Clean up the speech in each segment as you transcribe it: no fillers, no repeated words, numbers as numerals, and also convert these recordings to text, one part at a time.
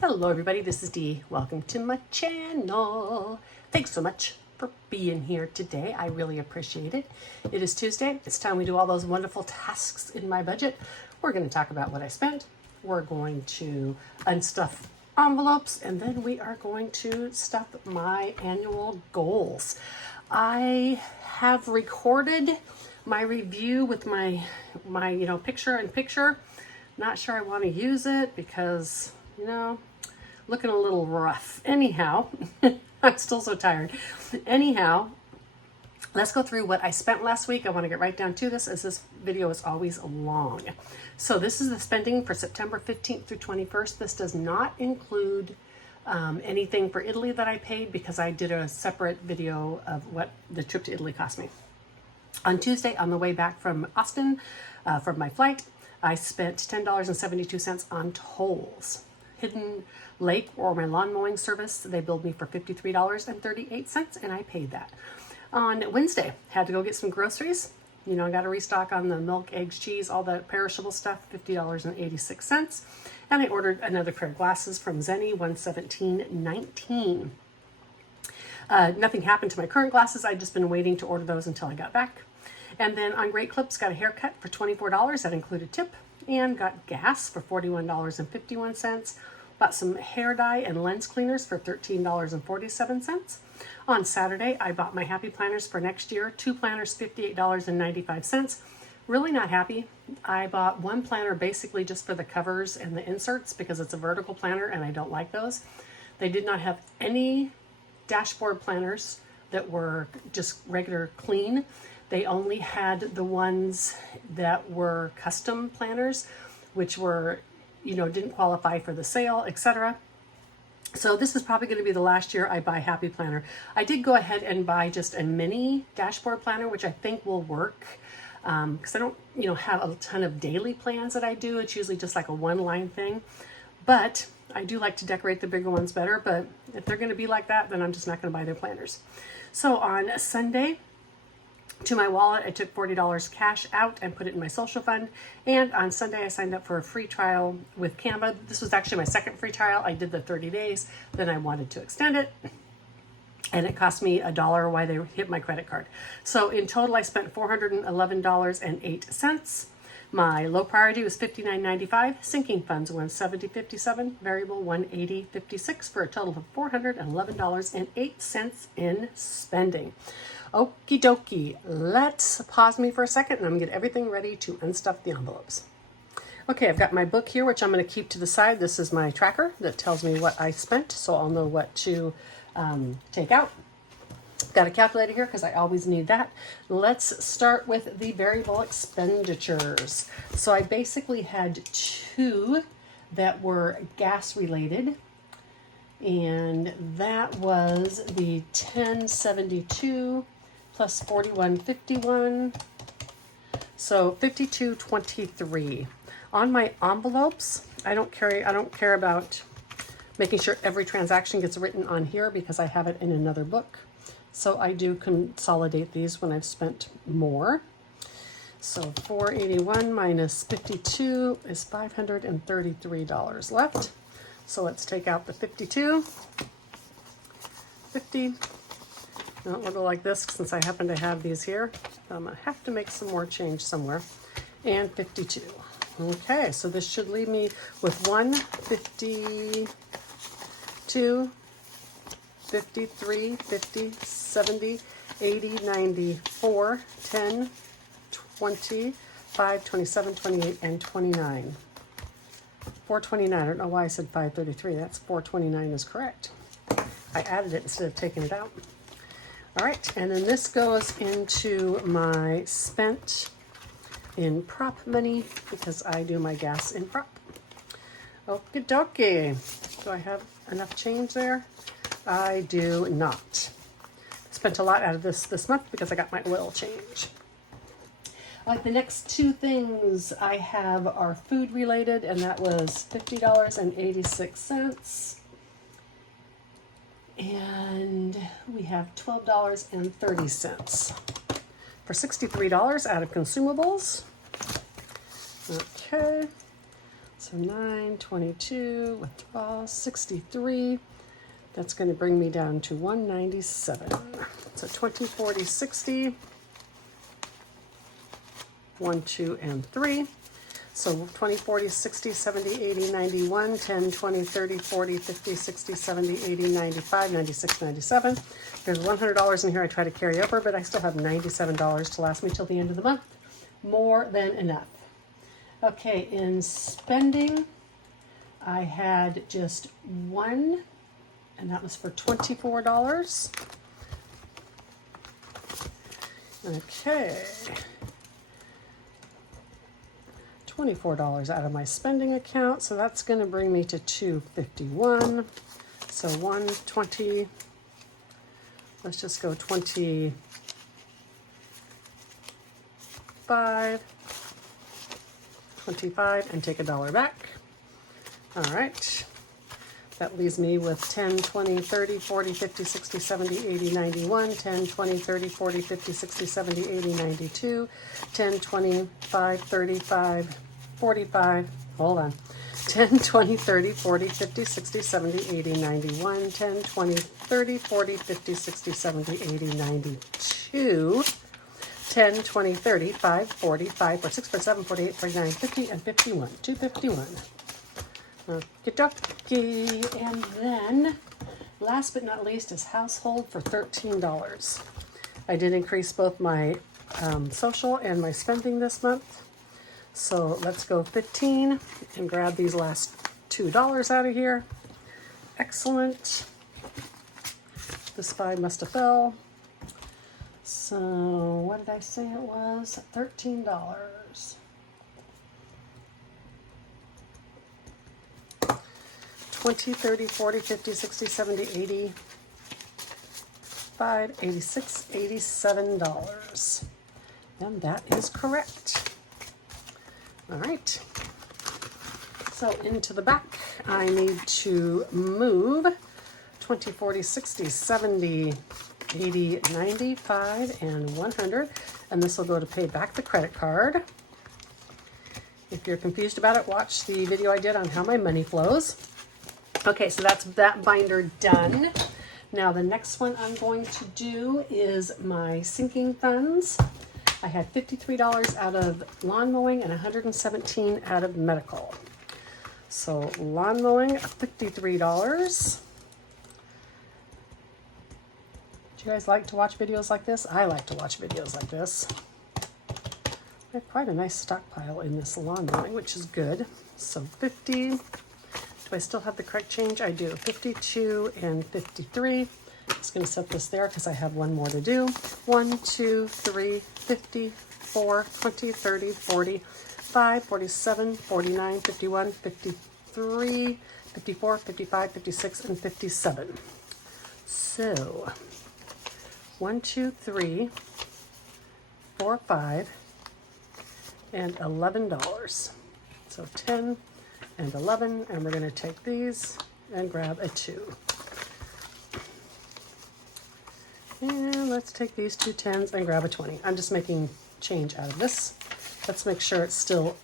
Hello everybody, this is Dee. Welcome to my channel. Thanks so much for being here today. I really appreciate it. It is Tuesday. It's time we do all those wonderful tasks in my budget. We're going to talk about what I spent. We're going to unstuff envelopes, and then we are going to stuff my annual goals. I have recorded my review with my picture-in-picture. Not sure I want to use it because, looking a little rough. Anyhow, I'm still so tired. Anyhow, let's go through what I spent last week. I want to get right down to this, as this video is always long. So this is the spending for September 15th through 21st. This does not include anything for Italy that I paid, because I did a separate video of what the trip to Italy cost me. On Tuesday, on the way back from Austin, from my flight, I spent $10.72 on tolls. Hidden Lake, or my lawn mowing service, they billed me for $53.38, and I paid that. On Wednesday, had to go get some groceries. I got to restock on the milk, eggs, cheese, all that perishable stuff, $50.86. And I ordered another pair of glasses from Zenni, $117.19. Nothing happened to my current glasses. I'd just been waiting to order those until I got back. And then on Great Clips, got a haircut for $24. That included tip. And got gas for $41.51. Bought some hair dye and lens cleaners for $13.47. On Saturday, I bought my happy planners for next year. 2 planners, $58.95. Really not happy. I bought one planner basically just for the covers and the inserts, because it's a vertical planner and I don't like those. They did not have any dashboard planners that were just regular clean. They only had the ones that were custom planners, which were, didn't qualify for the sale, etc. So this is probably going to be the last year I buy Happy Planner. I did go ahead and buy just a mini dashboard planner, which I think will work, because I don't, have a ton of daily plans that I do. It's usually just like a one-line thing. But I do like to decorate the bigger ones better. But if they're going to be like that, then I'm just not going to buy their planners. So on Sunday, to my wallet, I took $40 cash out and put it in my social fund. And on Sunday, I signed up for a free trial with Canva. This was actually my second free trial. I did the 30 days. Then I wanted to extend it. And it cost me $1 while they hit my credit card. So in total, I spent $411.08. My low priority was $59.95. Sinking funds went $70.57. Variable $180.56 for a total of $411.08 in spending. Okie dokie, let's pause me for a second and I'm gonna get everything ready to unstuff the envelopes. Okay, I've got my book here, which I'm gonna keep to the side. This is my tracker that tells me what I spent, so I'll know what to take out. Got a calculator here because I always need that. Let's start with the variable expenditures. So I basically had 2 that were gas related. And that was the 1072 plus 4151, so 5223. On my envelopes, I don't care about making sure every transaction gets written on here, because I have it in another book. So I do consolidate these when I've spent more. So 481 minus 52 is $533 left. So let's take out the 52, 50. Now we'll go like this since I happen to have these here. I'm gonna have to make some more change somewhere. And 52. Okay, so this should leave me with 152, 53, 50, 70, 80, 94, 10, 20, 5, 27, 28, and 29. 429, I don't know why I said 533. That's 429 is correct. I added it instead of taking it out. All right, and then this goes into my spent in prop money, because I do my gas in prop. Okie dokie. Do I have enough change there? I do not. Spent a lot out of this month because I got my oil change. Like the next 2 things I have are food related, and that was $50.86. And we have $12.30 for $63 out of consumables. Okay. So 922 withdrawal 63. That's going to bring me down to 197. So 20, 40, 60. 1, 2, and 3. So 20, 40, 60, 70, 80, 91, 10, 20, 30, 40, 50, 60, 70, 80, 95, 96, 97. There's $100 in here I try to carry over, but I still have $97 to last me till the end of the month. More than enough. Okay, in spending, I had just one, and that was for $24. Okay. $24 out of my spending account, so that's going to bring me to $251. So 120. Let's just go 25. 25 and take $1 back. All right. That leaves me with 10, 20, 30, 40, 50, 60, 70, 80, 91, 10, 20, 30, 40, 50, 60, 70, 80, 92, 10, 25, 35, 45, hold on, 10, 20, 30, 40, 50, 60, 70, 80, 91, 10, 20, 30, 40, 50, 60, 70, 80, 92, 10, 20, 30, 5, 40, 5, 46, 47, 48, 49, 50, and 51, 251. Okie-dokie. And then, last but not least, is household for $13. I did increase both my social and my spending this month. So let's go 15 and grab these last $2 out of here. Excellent. This 5 must have fell. So what did I say it was? $13. 20, 30, 40, 50, 60, 70, 80, 5, 86, $87. And that is correct. All right. So into the back, I need to move 20, 40, 60, 70, 80, 95, and 100. And this will go to pay back the credit card. If you're confused about it, watch the video I did on how my money flows. Okay, so that's that binder done. Now the next one I'm going to do is my sinking funds. I had $53 out of lawn mowing and $117 out of medical. So lawn mowing, $53. Do you guys like to watch videos like this? I like to watch videos like this. I have quite a nice stockpile in this lawn mowing, which is good. So 50. Do I still have the correct change? I do. 52 and 53. I'm just going to set this there because I have one more to do. 1, 2, 3, 54, 20, 30, 40, 5, 47, 49, 51, 53, 54, 55, 56, and 57. So 1, 2, 3, 4, 5, and $11. So 10 and 11, and we're going to take these and grab a 2. And let's take these 2 10s and grab a 20. I'm just making change out of this. Let's make sure it still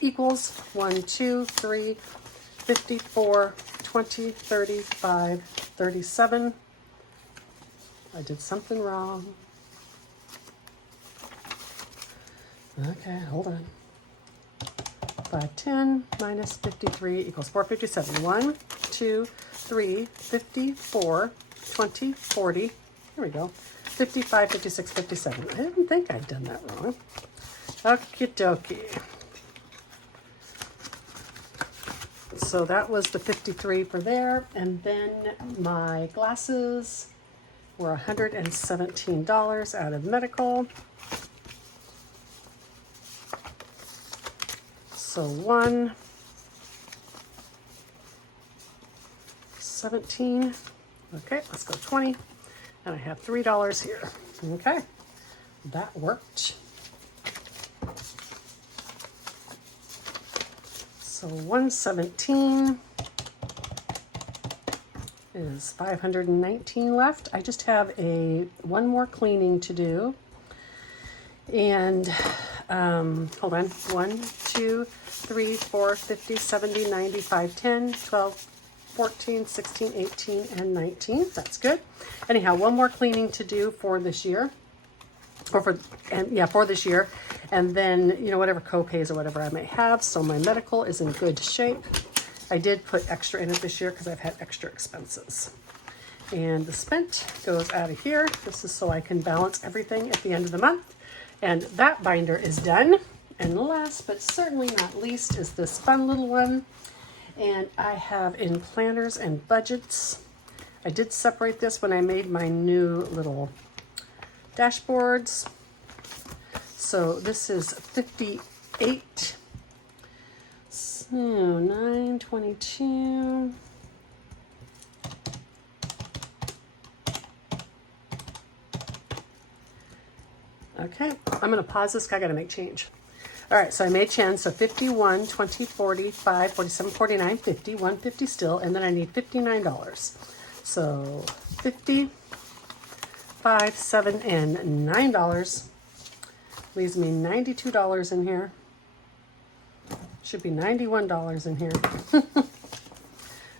equals 1, 2, 3, 54, 20, 35, 37. I did something wrong. Okay, hold on. 510 minus 53 equals 457. 1, 2, 3, 54, 20, 40. Here we go. 55, 56, 57. I didn't think I'd done that wrong. Okie dokie. So that was the 53 for there. And then my glasses were $117 out of medical. So 1, 17. Okay, let's go 20. And I have $3 here. Okay, that worked. So 117 is 519 left. I just have one more cleaning to do. And hold on, 1, 2, 3, 4, 50, 70, 95, 10, 12, 14, 16, 18, and 19. That's good. Anyhow, one more cleaning to do for this year. For this year. And then, you know, whatever co-pays or whatever I may have. So my medical is in good shape. I did put extra in it this year because I've had extra expenses. And the spent goes out of here. This is so I can balance everything at the end of the month. And that binder is done. And last but certainly not least is this fun little one. And I have in planners and budgets. I did separate this when I made my new little dashboards. So this is 58. So 922. Okay, I'm going to pause this. I got to make change. All right, so I made change. So 51, 20, 40, 5, 47, 49, 50, 150 still, and then I need $59. So 50, 5, 7, and $9 leaves me $92 in here. Should be $91 in here.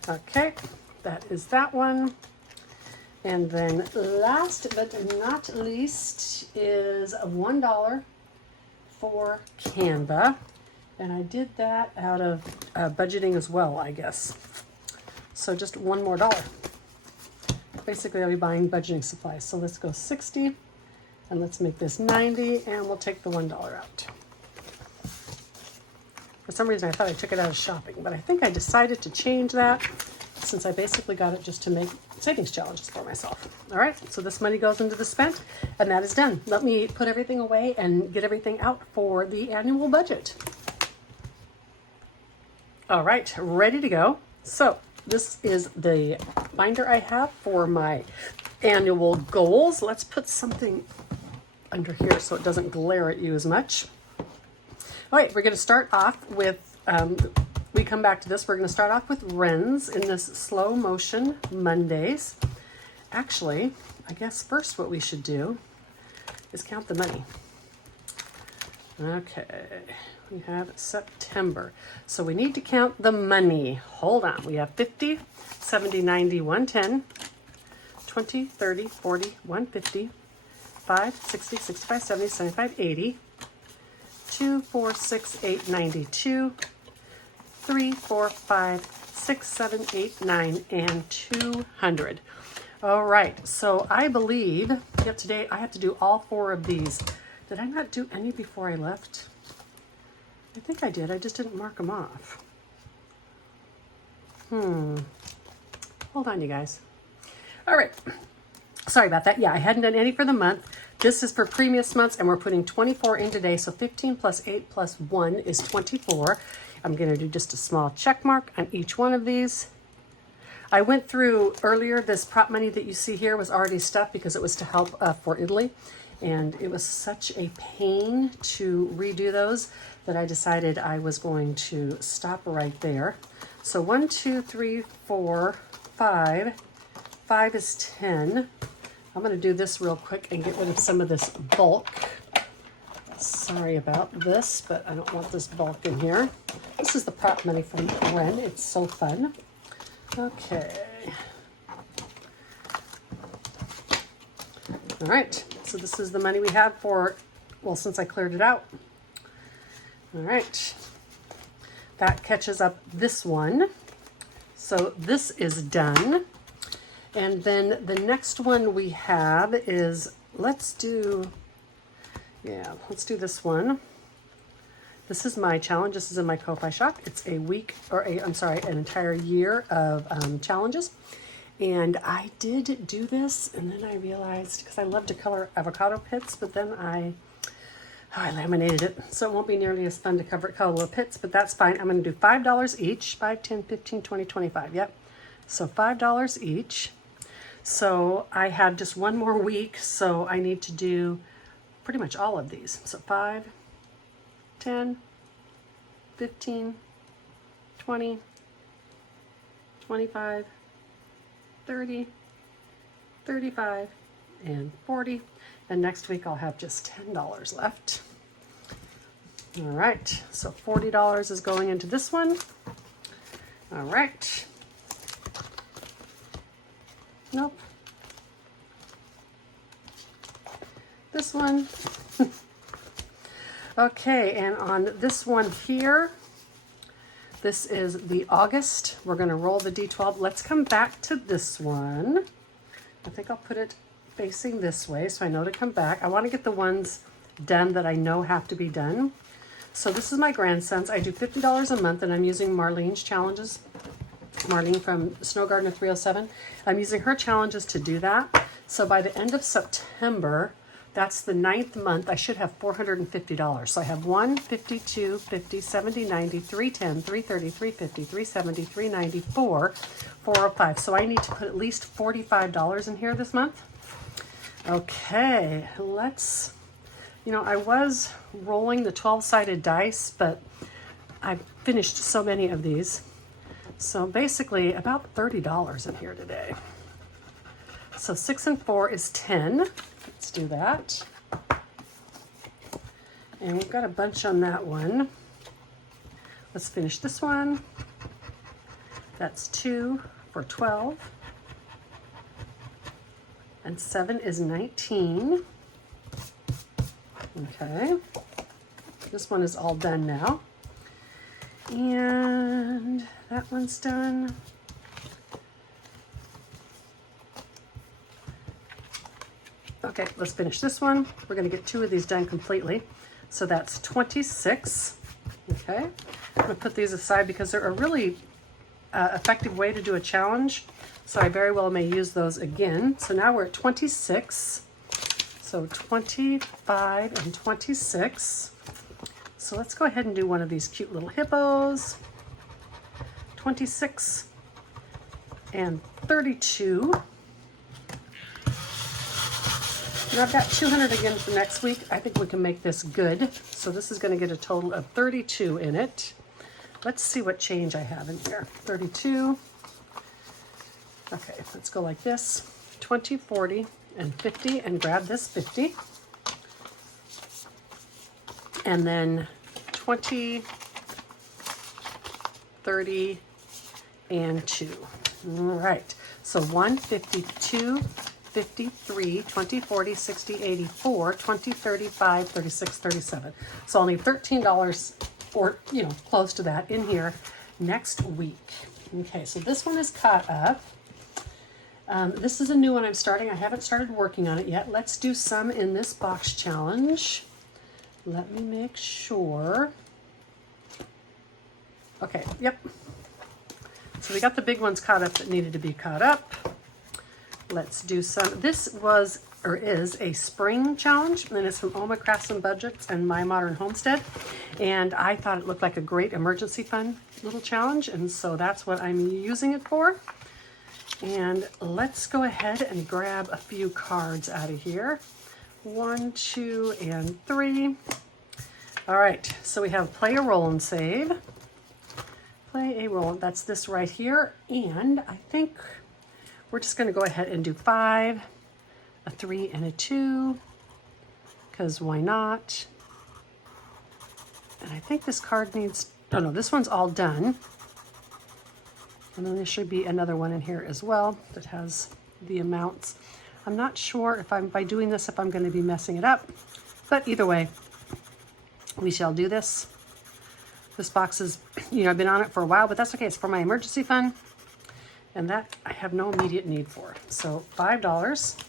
Okay, that is that one. And then last but not least is $1 for Canva. And I did that out of budgeting as well, I guess. So just one more dollar. Basically, I'll be buying budgeting supplies. So let's go 60 and let's make this 90 and we'll take the $1 out. For some reason, I thought I took it out of shopping, but I think I decided to change that since I basically got it just to make savings challenges for myself. All right, so this money goes into the spent and that is done. Let me put everything away and get everything out for the annual budget. All right, ready to go. So this is the binder I have for my annual goals. Let's put something under here so it doesn't glare at you as much. All right, we're going to start off with, we come back to this, we're going to start off with Wrens in this slow motion Mondays. Actually, I guess first what we should do is count the money. Okay, we have September. So we need to count the money. Hold on, we have 50, 70, 90, 110, 20, 30, 40, 150, 5, 60, 65, 70, 75, 80, 2, 4, 6, 8, 92, 3, 4, 5, 6, 7, 8, 9, and 200. All right, so I believe that today I have to do all 4 of these. Did I not do any before I left? I think I did. I just didn't mark them off. Hold on, you guys. All right. Sorry about that. Yeah, I hadn't done any for the month. This is for previous months, and we're putting 24 in today. So 15 plus 8 plus 1 is 24. I'm going to do just a small check mark on each one of these. I went through earlier, this prop money that you see here was already stuffed because it was to help for Italy. And it was such a pain to redo those that I decided I was going to stop right there. So 1, 2, 3, 4, 5. 5 is 10. I'm going to do this real quick and get rid of some of this bulk. Sorry about this, but I don't want this bulk in here. This is the prop money from Ren. It's so fun. Okay. All right. So this is the money we have for, well, since I cleared it out. All right. That catches up this one. So this is done. And then the next one we have is, let's do this one. This is my challenge. This is in my Ko-Fi shop. It's a week, or an entire year of challenges. And I did do this, and then I realized, because I love to color avocado pits, but then I laminated it, so it won't be nearly as fun to color pits, but that's fine. I'm going to do $5 each, 5, 10, 15, 20, 25, yep. So $5 each. So I have just one more week, so I need to do pretty much all of these. So 5, 10, 15, 20, 25, 30, 35, and 40. And next week I'll have just $10 left. All right, so $40 is going into this one. All right. Nope. This one. Okay, and on this one here, this is the August. We're going to roll the D12. Let's come back to this one. I think I'll put it facing this way so I know to come back. I want to get the ones done that I know have to be done. So this is my grandson's. I do $50 a month, and I'm using Marlene's challenges. Marlene from Snow Gardener 307. I'm using her challenges to do that. So by the end of September, that's the 9th month, I should have $450. So I have 1, 52, 50, 70, 90, 310, 330, 350, 370, 394, 405. So I need to put at least $45 in here this month. Okay, let's, I was rolling the 12-sided dice, but I've finished so many of these. So basically about $30 in here today. So 6 and 4 is 10. Let's do that. And we've got a bunch on that one. Let's finish this one. That's 2 for 12. And 7 is 19. Okay. This one is all done now. And that one's done. Okay, let's finish this one. We're going to get 2 of these done completely. So that's 26. Okay, I'm going to put these aside because they're a really effective way to do a challenge. So I very well may use those again. So now we're at 26. So 25 and 26. So let's go ahead and do one of these cute little hippos. 26 and 32. And I've got 200 again for next week. I think we can make this good. So this is going to get a total of 32 in it. Let's see what change I have in here. 32. Okay, let's go like this. 20, 40, and 50, and grab this 50. And then 20, 30, and 2. All right, so 1, 52, 53, 20, 40, 60, 84, 20, 35, 36, 37. So I'll need $13 or, close to that in here next week. Okay, so this one is caught up. This is a new one I'm starting. I haven't started working on it yet. Let's do some in this box challenge. Let me make sure. Okay, yep. So we got the big ones caught up that needed to be caught up. Let's do some. This was, or is, a spring challenge, and it's from Crafts and Budgets and My Modern Homestead. And I thought it looked like a great emergency fund little challenge, and so that's what I'm using it for. And let's go ahead and grab a few cards out of here. 1, 2, and 3. All right, so we have play a roll and save. Play a roll, that's this right here. And I think we're just gonna go ahead and do 5, a 3, and a 2, because why not? And I think this card needs, oh no, this one's all done. And then there should be another one in here as well that has the amounts. I'm not sure if by doing this, if I'm going to be messing it up, but either way, we shall do this. This box is, I've been on it for a while, but that's okay. It's for my emergency fund, and that I have no immediate need for. So $5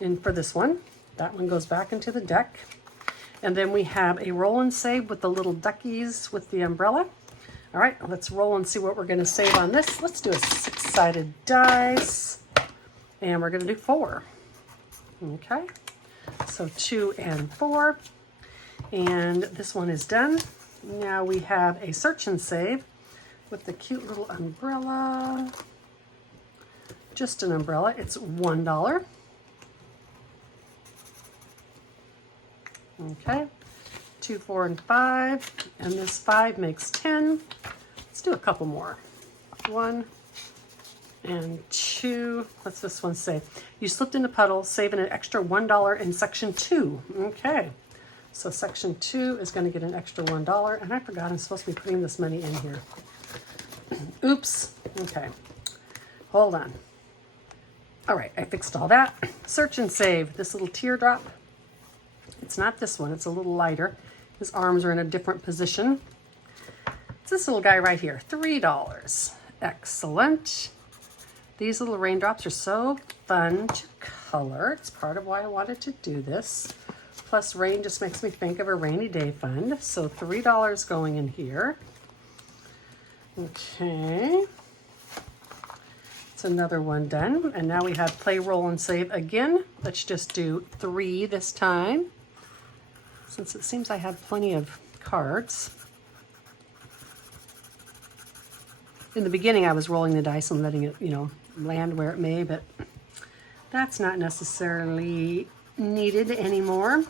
in for this one. That one goes back into the deck. And then we have a roll and save with the little duckies with the umbrella. All right, let's roll and see what we're going to save on this. Let's do a 6-sided dice, and we're going to do 4. Okay, so 2 and 4, and this one is done. Now we have a search and save with the cute little umbrella. Just an umbrella. It's $1. Okay. 2, 4, and 5, and this 5 makes 10. Let's do a couple more. 1 and 2. What's this one say? You slipped in a puddle, saving an extra $1 in section 2. Okay, So section 2 is going to get an extra $1. And I forgot I'm supposed to be putting this money in here. Oops. Okay. Hold on. All right, I fixed all that. Search and save. This little teardrop. It's not this one. It's a little lighter. His arms are in a different position. It's this little guy right here. $3. Excellent. These little raindrops are so fun to color. It's part of why I wanted to do this. Plus, rain just makes me think of a rainy day fund. So $3 going in here. Okay. It's another one done. And now we have play, roll, and save again. Let's just do 3 this time, since it seems I have plenty of cards. In the beginning, I was rolling the dice and letting it, land where it may, but that's not necessarily needed anymore.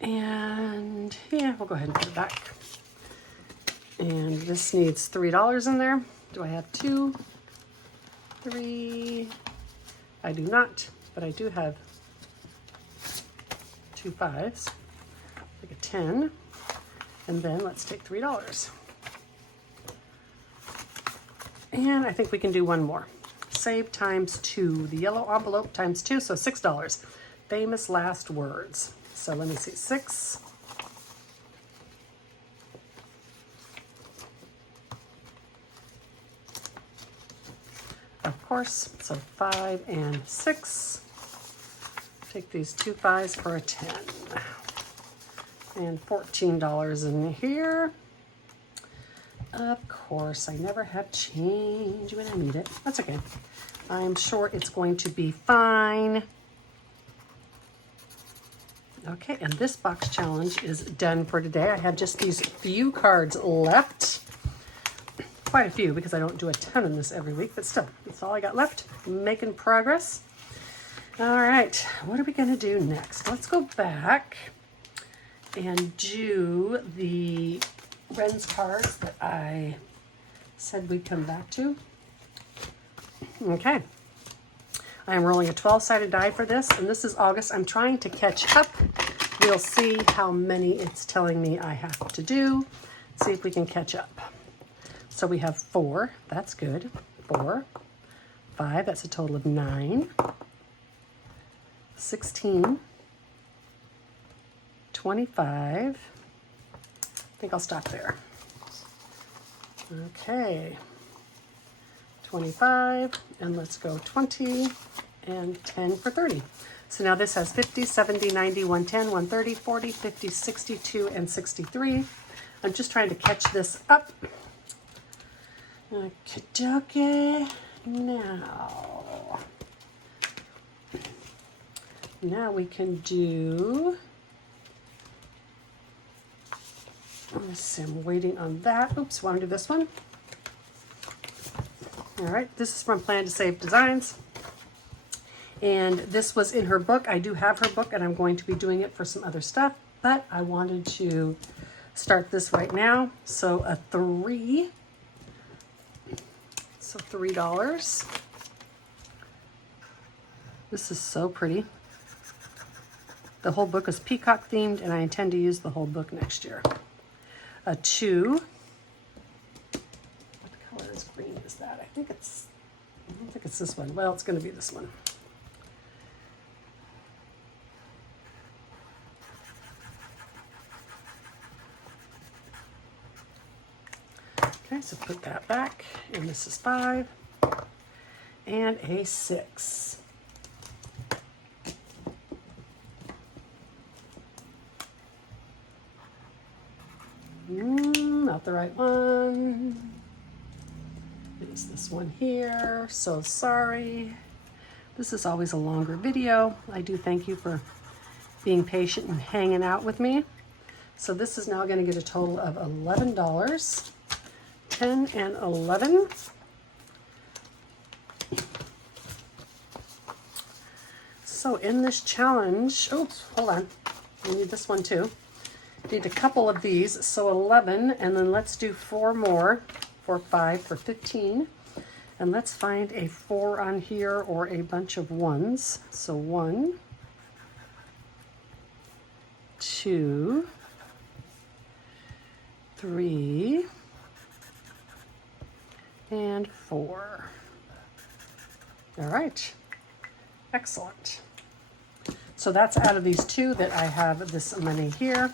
And yeah, we'll go ahead and put it back. And this needs $3 in there. Do I have 2, 3? I do not, but I do have 2 5s, like a 10. And then let's take $3. And I think we can do one more. Save times 2. The yellow envelope times 2, so $6. Famous last words. So let me see, 6. Of course, so 5 and 6. Take these 2 5s for a 10. And $14 in here. Of course, I never have change when I need it. That's okay. I'm sure it's going to be fine. Okay, and this box challenge is done for today. I have just these few cards left. Quite a few, because I don't do a ton in this every week, but still, that's all I got left. Making progress. All right, what are we going to do next? Let's go back and do the Ren's cards that I said we'd come back to. Okay. I am rolling a 12-sided die for this, and this is August. I'm trying to catch up. We'll see how many it's telling me I have to do. See if we can catch up. So we have 4. That's good. 4. 5. That's a total of 9. 16. 25. I think I'll stop there. Okay. 25, and let's go 20 and 10 for 30. So now this has 50, 70, 90, 110, 130, 40, 50, 62, and 63. I'm just trying to catch this up. Okay, now we can do, let's see, I'm waiting on that. Oops, want to do this one? All right, this is from Plan to Save Designs. And this was in her book. I do have her book, and I'm going to be doing it for some other stuff, but I wanted to start this right now. So a 3. So $3. This is so pretty. The whole book is peacock themed, and I intend to use the whole book next year. A 2. What color is green is that? I don't think it's this one. Well, it's going to be this one. Okay, so put that back, and this is 5, and a 6. Not the right one. It's this one here. So sorry. This is always a longer video. I do thank you for being patient and hanging out with me. So this is now going to get a total of $11. 10 and 11. So in this challenge, oops, hold on. I need this one too. Need a couple of these, so 11, and then let's do 4 more, 4, 5 for 15. And let's find a 4 on here or a bunch of 1s. So 1, 2, 3, and 4. All right, excellent. So that's out of these two that I have this money here.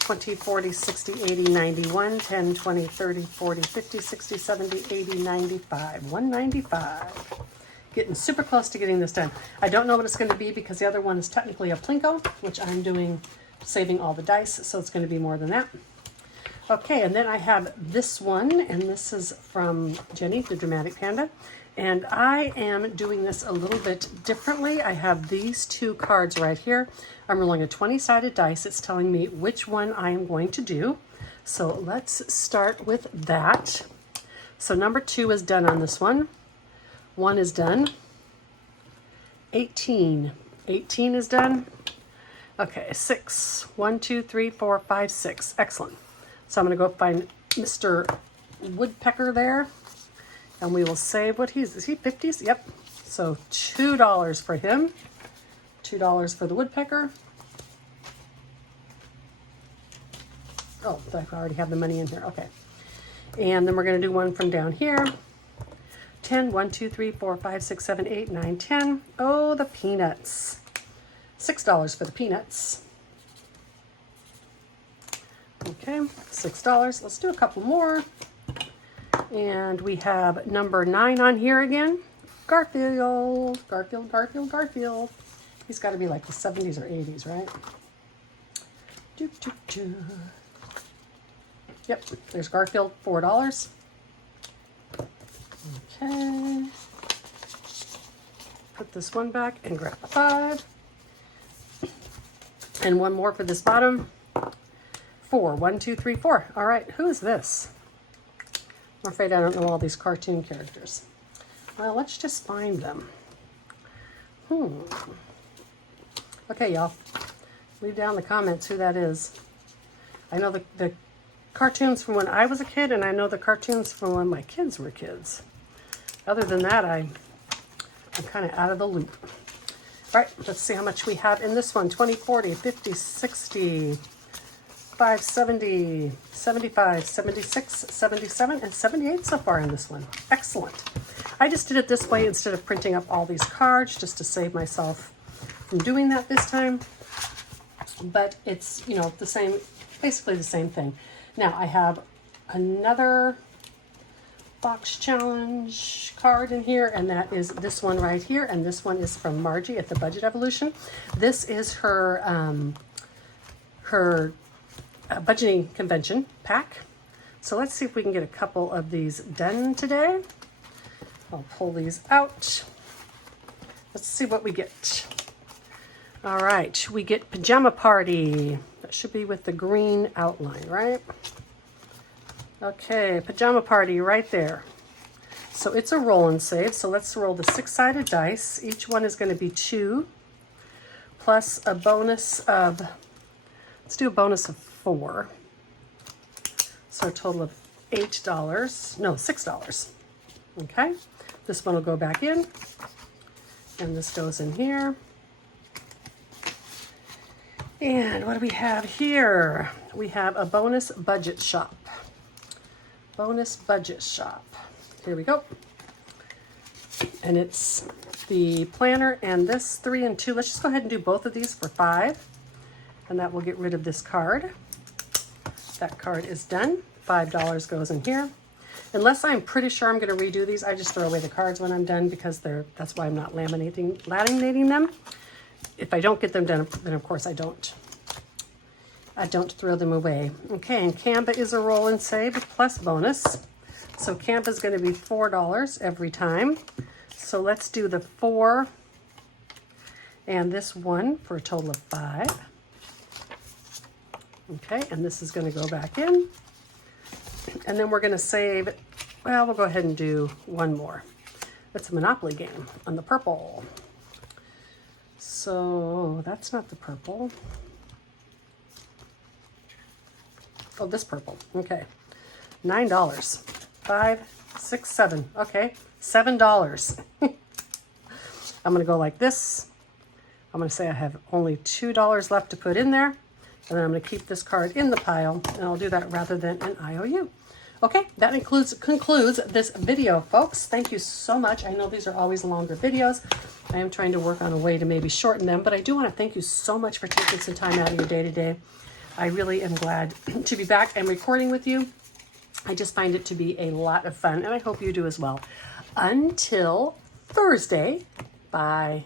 20, 40, 60, 80, 91, 10, 20, 30, 40, 50, 60, 70, 80, 95, 195. Getting super close to getting this done. I don't know what it's going to be because the other one is technically a Plinko, which I'm doing, saving all the dice, so it's going to be more than that. Okay, and then I have this one, and this is from Jenny, the Dramatic Panda. And I am doing this a little bit differently. I have these two cards right here. I'm rolling a 20-sided dice. It's telling me which one I am going to do. So let's start with that. So number 2 is done on this one. 1 is done. 18. 18 is done. Okay, 6. 1, 2, 3, 4, 5, 6. Excellent. So I'm going to go find Mr. Woodpecker there. And we will save what is he 50s? Yep. So $2 for him. $2 for the woodpecker. Oh, I already have the money in here. Okay. And then we're going to do one from down here. 10, 1, 2, 3, 4, 5, 6, 7, 8, 9, 10. Oh, the peanuts. $6 for the peanuts. Okay, $6. Let's do a couple more. And we have number 9 on here again. Garfield, Garfield, Garfield, Garfield. He's got to be like the 70s or 80s, right? Doo, doo, doo. Yep, there's Garfield, $4. Okay. Put this one back and grab a 5. And one more for this bottom. 4. 1, 2, 3, 4. All right, who is this? I'm afraid I don't know all these cartoon characters. Well, let's just find them. Okay, y'all. Leave down in the comments who that is. I know the cartoons from when I was a kid, and I know the cartoons from when my kids were kids. Other than that, I'm kind of out of the loop. All right, let's see how much we have in this one. 20, 40, 50, 60, 5, 70, 75, 76, 77, and 78 so far in this one. Excellent. I just did it this way instead of printing up all these cards just to save myself from doing that this time. But it's, you know, the same, basically the same thing. Now I have another box challenge card in here, and that is this one right here, and this one is from Margie at the Budget Evolution. This is her budgeting convention pack. So let's see if we can get a couple of these done today. I'll pull these out. Let's see what we get. All right, we get Pajama Party. That should be with the green outline, right? Okay, Pajama Party right there. So it's a roll and save. So let's roll the 6-sided dice. Each one is going to be 2 plus a bonus of, let's do a bonus of 4. So a total of $8. No, $6. Okay, this one will go back in, and this goes in here. And what do we have here? We have a bonus budget shop. Bonus budget shop. Here we go. And it's the planner and this 3 and 2. Let's just go ahead and do both of these for 5. And that will get rid of this card. That card is done. $5 goes in here. Unless I'm pretty sure I'm going to redo these, I just throw away the cards when I'm done because that's why I'm not laminating them. If I don't get them done, then of course I don't throw them away. Okay, and Canva is a roll and save plus bonus. So Canva is going to be $4 every time. So let's do the 4 and this 1 for a total of 5. Okay, and this is going to go back in. And then we're going to save, well, we'll go ahead and do one more. It's a Monopoly game on the purple. So that's not the purple. Oh, this purple. Okay. $9. 5, 6, 7. Okay. $7. I'm going to go like this. I'm going to say I have only $2 left to put in there. And then I'm going to keep this card in the pile, and I'll do that rather than an IOU. Okay, that concludes this video, folks. Thank you so much. I know these are always longer videos. I am trying to work on a way to maybe shorten them, but I do want to thank you so much for taking some time out of your day-to-day. I really am glad to be back and recording with you. I just find it to be a lot of fun, and I hope you do as well. Until Thursday, bye.